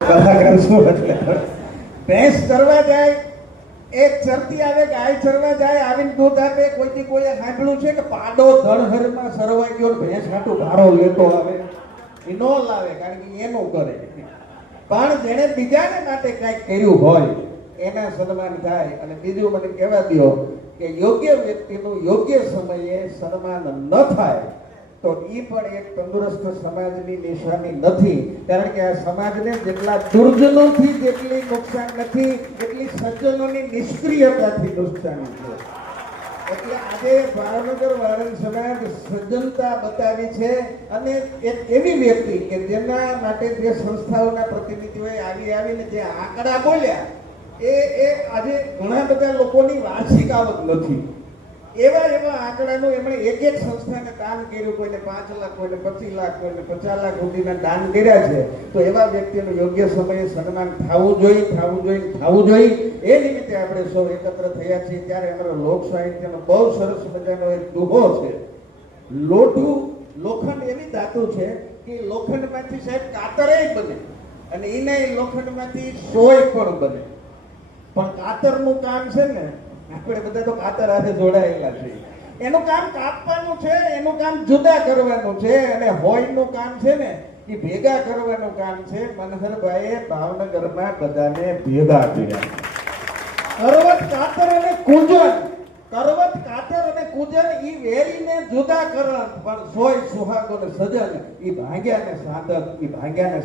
કલાકાર શું એટલે ભેંસ ચરવા જાય, એક ચરતી આવે ગાય ચરવા જાય, આવીને દૂધ આપે. કોઈથી કોઈએ સાંભળ્યું છે કે પાડો ધડહરમાં સરવાઈ ગયો ભેંસ હાટું ભારો લેતો આવે? એ નો લાવે, કારણ કે એનું કરે. પણ જેને બીજાને માટે કંઈક કર્યું હોય એના સન્માન થાય. અને બીજું મને કહેવા દો કે યોગ્ય વ્યક્તિનું યોગ્ય સમયે સન્માન ન થાય તો એ પણ એક તંદુરસ્ત સમાજની નિશાની નથી. કારણ કે આ સમાજને જેટલા દુર્જનોથી જેટલી નુકસાન નથી એટલી સજ્જનોની નિષ્ક્રિયતાથી નુકસાન છે. એટલે આજે ભાવનગર વાળંદ સમાજ સજ્જનતા બતાવી છે. અને એક એવી વ્યક્તિ કે જેના માટે જે સંસ્થાઓના પ્રતિનિધિઓએ આવીને જે આંકડા બોલ્યા એ આજે ઘણા બધા લોકોની વાર્ષિક આવક નથી. એવા આંકડાનું એમણે એક સંસ્થાને દાન કર્યું. કોઈને 5 લાખ, કોઈને 25 લાખ, કોઈને 50 લાખ સુધીના દાન કર્યા છે. તો એવા વ્યક્તિનું યોગ્ય સમયે સન્માન થવું જોઈએ. એ નિમિત્તે આપણે સૌ એકત્ર થયા છીએ. ત્યારે અમારો લોક સાહિત્યનો બહુ સરસ મજાનો એક દુહો છે. લોખંડ એવી ધાતુ છે કે લોખંડમાંથી સાહેબ કાતરે બને અને એના લોખંડમાંથી સોય પણ બને. પણ કાતરનું કામ છે ને, આપણે બધા તો કાતર હાથે જોડાયેલા છે. એનું કામ કાપવાનું છે, એનું કામ જુદા કરવાનું છે. અને હોયનું કામ છે ને એ ભેગા કરવાનું કામ છે. મનહરભાઈએ ભાવનગરમાં બધાને ભેગા કર્યા. કરવત કાતર અને કુંજન ઈ વેરીને જુદા કરણ, પણ સોય સુહાગો ને સજન ઈ ભાંગ્યાને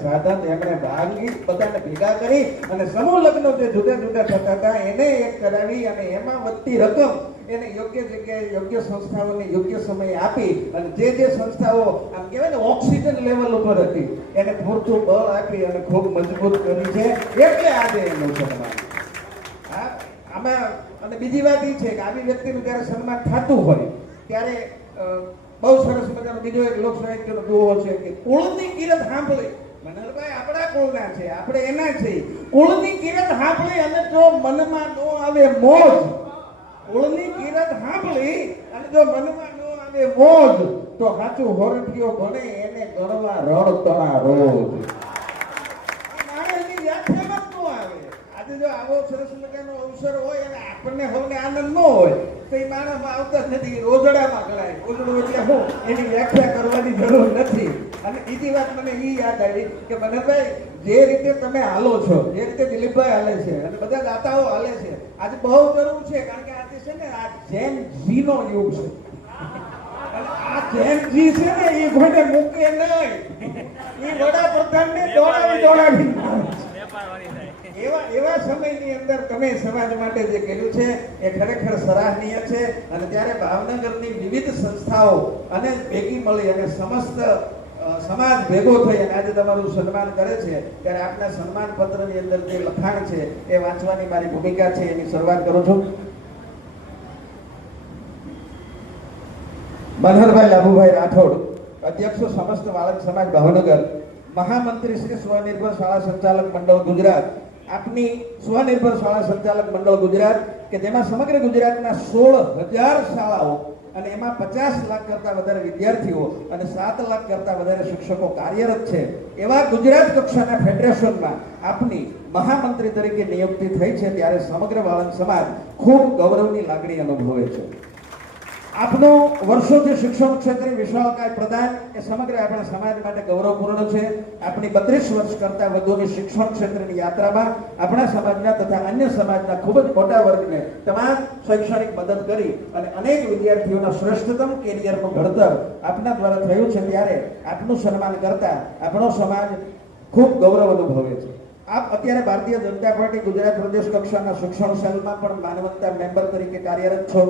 સાધન એમણે ભાંગી બધાને ભેગા કરી અને સમૂહ લગ્નો જે જુદા થતા હતા એને એક કરાવી. અને એમાં વધતી રકમ એને યોગ્ય જગ્યાએ યોગ્ય સંસ્થાઓને યોગ્ય સમયે આપી. અને જે સંસ્થાઓ આમ કહેવાય ને ઓક્સિજન લેવલ ઉપર હતી એને પૂરતું બળ આપી અને ખૂબ મજબૂત કરી છે. એટલે આજે એનું સન્માન. આમાં અને બીજી વાત એ છે કે આવી વ્યક્તિનું જ્યારે સન્માન થતું હોય ત્યારે બહુ સરસ મજાનો બીજો એક લોક સાહિત્યનો દુહો છે કે કુળની કિરત સાંભળી. મનહરભાઈ આપણા કુળના છે, આપણે એના છે. કુળની કિરત સાંભળી અને જો મનમાં નો આવે મોજ, કુળની કિરત સાંભળી અને જો મનમાં નો આવે મોજ તો સાચું હોરઠિયો ભણે એને ગણવા રડતણા રોજ. માણસની વ્યાખ્યામાં જ નો આવે. આજે જો આવો સરસ મજાનો અવસર હોય અને આપણને સૌને આનંદ ન હોય તો એ માણસમાં આવતા જ નથી. રોજડામાં ગણાય. રોજડું એટલે શું એની વ્યાખ્યા કરવાની જરૂર નથી. અને બીજી વાત મને એ યાદ આવી કે મનહરભાઈ જે રીતે તમે હાલો છો, જે રીતે દિલીપભાઈ હાલે છે અને બધા દાતાઓ હાલે છે, આજે બહુ જરૂર છે. કારણ કે આજે છે ને આ જેન ઝીનો યુગ છે. આ જેન ઝી છે ને એ કોઈને મૂકે નહીં. એ વડાપ્રધાનને દોડાવી એવા સમયની અંદર તમે સમાજ માટે જે કર્યું છે એ ખરેખર સરાહનીય છે. અને ત્યારે ભાવનગરની વિવિધ સંસ્થાઓ અને ભેગી મળી અને સમસ્ત સમાજ ભેગો થઈ અને આજે તમારું સન્માન કરે છે. ત્યારે આપના સન્માન પત્રની અંદર જે લખાણ છે એ વાંચવાની મારી ભૂમિકા છે. એની શરૂઆત કરું છું. મનહરભાઈ લાભુભાઈ રાઠોડ, અધ્યક્ષ સમસ્ત વાળંદ સમાજ ભાવનગર, મહામંત્રી શ્રી સ્વનિર્ભર શાળા સંચાલક મંડળ ગુજરાત. આપની સ્વનિર્ભર શાળા સંચાલક મંડળ ગુજરાત કે જેમાં સમગ્ર ગુજરાતના 16,000 શાળાઓ અને એમાં 50 લાખ કરતા વધારે વિદ્યાર્થીઓ અને 7 લાખ કરતા વધારે શિક્ષકો કાર્યરત છે. એવા ગુજરાત કક્ષાના ફેડરેશનમાં આપની મહામંત્રી તરીકે નિયુક્તિ થઈ છે. ત્યારે સમગ્ર વાળંદ સમાજ ખૂબ ગૌરવની લાગણી અનુભવે છે. આપનો વર્ષોથી શિક્ષણ ક્ષેત્રે વિશાળકાય પ્રદાન એ સમગ્ર આપણા સમાજ માટે ગૌરવપૂર્ણ છે. આપણી 32 વર્ષ કરતા વધુની શિક્ષણ ક્ષેત્રની યાત્રામાં આપણા સમાજના તથા અન્ય સમાજના ખૂબ જ મોટા વર્ગને તમામ શૈક્ષણિક મદદ કરી અને અનેક વિદ્યાર્થીઓના શ્રેષ્ઠતમ કેરિયરનું ઘડતર આપના દ્વારા થયું છે. ત્યારે આપનું સન્માન કરતા આપણો સમાજ ખૂબ ગૌરવ અનુભવે છે. આપ અત્યારે ભારતીય જનતા પાર્ટી ગુજરાત પ્રદેશ કક્ષાના શિક્ષણ સેલમાં પણ માનવતા મેમ્બર તરીકે કાર્યરત છો.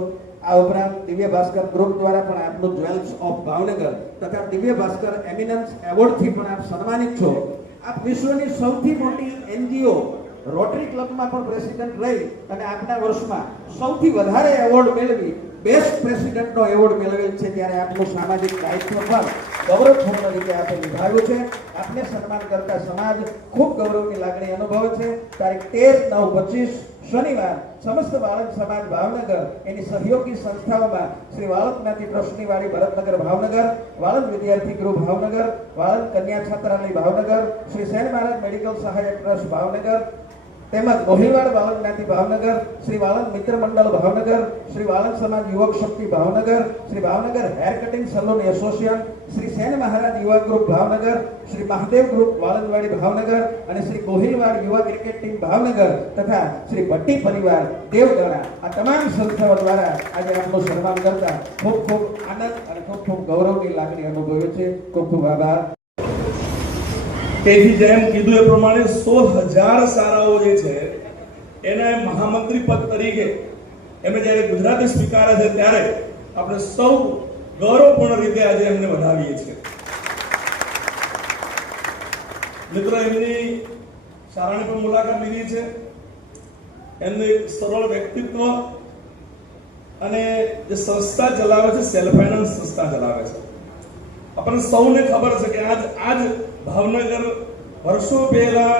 આ ઉપરાંત દિવ્ય ભાસ્કર ગ્રુપ દ્વારા પણ આપનું જ્વેલ્સ ઓફ ભાવનગર તથા દિવ્ય ભાસ્કર એમિનન્સ એવોર્ડથી પણ આપ સન્માનિત છો. આપ વિશ્વની સૌથી મોટી એનજીઓ રોટરી ક્લબમાં પણ પ્રેસિડેન્ટ રહી અને આપના વર્ષમાં સૌથી વધારે એવોર્ડ મેળવી બેસ્ટ પ્રેસિડેન્ટનો એવોર્ડ મેળવેલ છે. ત્યારે આપનું સામાજિક દાયિત્વ પર ગૌરવપૂર્ણ રીતે આપે નિભાવ્યું છે. આપને સન્માન કરતા સમાજ ખૂબ ગૌરવની લાગણી અનુભવે છે. તારીખ 13/9/25 શનિવાર સમસ્ત વાળંદ સમાજ ભાવનગર એની સહયોગી સંસ્થાઓમાં શ્રી વાળંદ જ્ઞાતિ ટ્રસ્ટની વાડી ભરતનગર ભાવનગર, વાળંદ વિદ્યાર્થી ગૃહ ભાવનગર, વાળંદ કન્યા છાત્રાલય ભાવનગર, શ્રી સેન મહારાજ મેડિકલ સહાયક ટ્રસ્ટ ભાવનગર તેમજ ગોહિલવાડ વાળંદ જ્ઞાતિ ભાવનગર, શ્રી વાળંદ મિત્ર મંડળ ભાવનગર, શ્રી વાળંદ સમાજ યુવક શક્તિ Bhavnagar, Shri Bhavnagar hair cutting salon association, Shri Sen Maharaj યુવા ગ્રુપ ભાવનગર, શ્રી મહાદેવ ગ્રુપ વાળંદવાડી ભાવનગર અને શ્રી ગોહિલવાડ યુવા ક્રિકેટ ટીમ ભાવનગર તથા શ્રી ભટ્ટી પરિવાર દેવગણા આ તમામ સંસ્થાઓ દ્વારા આજે આપનું સન્માન કરતા ખૂબ ખૂબ આનંદ અને ખૂબ ખૂબ ગૌરવની લાગણી અનુભવે છે. ખૂબ ખૂબ આભાર. તેથી જેમ કીધું એ પ્રમાણે 16,000 શાળાઓ જે છે એને મહામંત્રી પદ તરીકે એમને જ્યારે ગુજરાતી સ્વીકારે છે ત્યારે આપણે સૌ ગૌરવપૂર્ણ રીતે આજે એમને વધાવીએ છીએ. મિત્રો, એમની શાળાની પણ મુલાકાત લીધી છે. એમનું એક સરળ વ્યક્તિત્વ અને જે સંસ્થા ચલાવે છે સેલ્ફ ફાઇનાન્સ સંસ્થા ચલાવે છે. આપણને સૌને ખબર છે કે આજ ભાવનગર વર્ષો પહેલા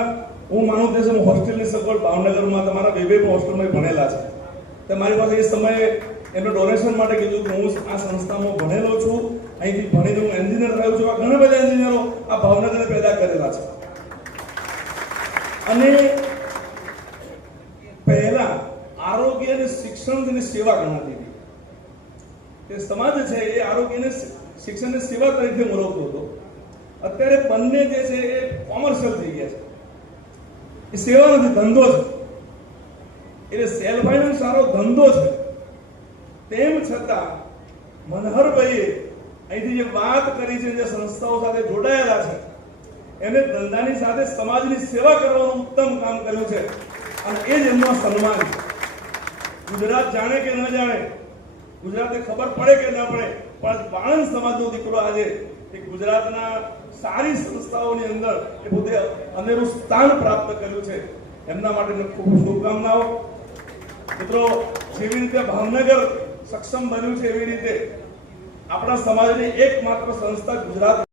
હું માનું તે હું હોસ્ટેલની સગવડ ભાવનગરમાં તમારા બે હોસ્ટેલમાં ભણેલા છે. તો મારી પાસે એ સમયે એમને ડોનેશન માટે કીધું કે હું આ સંસ્થામાં ભણેલો છું, અહીંથી ભણીને હું એન્જિનિયર થયો છું. આ ઘણા બધા એન્જિનિયરો આ ભાવનગરે પેદા કરેલા છે. અને પહેલા આરોગ્ય અને શિક્ષણની સેવા ગણાતી હતી. તે સમાજ છે એ આરોગ્યને શિક્ષણની સેવા તરીકે ઓળખતો હતો. અત્યારે બંને જે છે એ કોમર્શિયલ થઈ ગયા છે. એ સેવા નથી, ધંધો છે. એટલે સેલ્ફ ફાઇનાન્સ સારો ધંધો છે. તેમ છતાં મનહરભાઈએ અહીંથી જે વાત કરી છે, જે સંસ્થાઓ સાથે જોડાયેલા છે, એને ધંધાની સાથે સમાજની સેવા કરવાનું ઉત્તમ કામ કર્યું છે અને એ જ એમનો સન્માન છે. ગુજરાત જાણે કે ન જાણે, ગુજરાતને ખબર પડે કે ન પડે, પણ વાળંદ સમાજનો દીકરો આજે ગુજરાતના સારી સંસ્થાઓની અંદર એ પોતે અનેરું સ્થાન પ્રાપ્ત કર્યું છે. એમના માટે ખૂબ શુભકામનાઓ. મિત્રો, જેવી રીતે ભાવનગર સક્ષમ બન્યું છે એવી રીતે આપણા સમાજની એકમાત્ર સંસ્થા ગુજરાત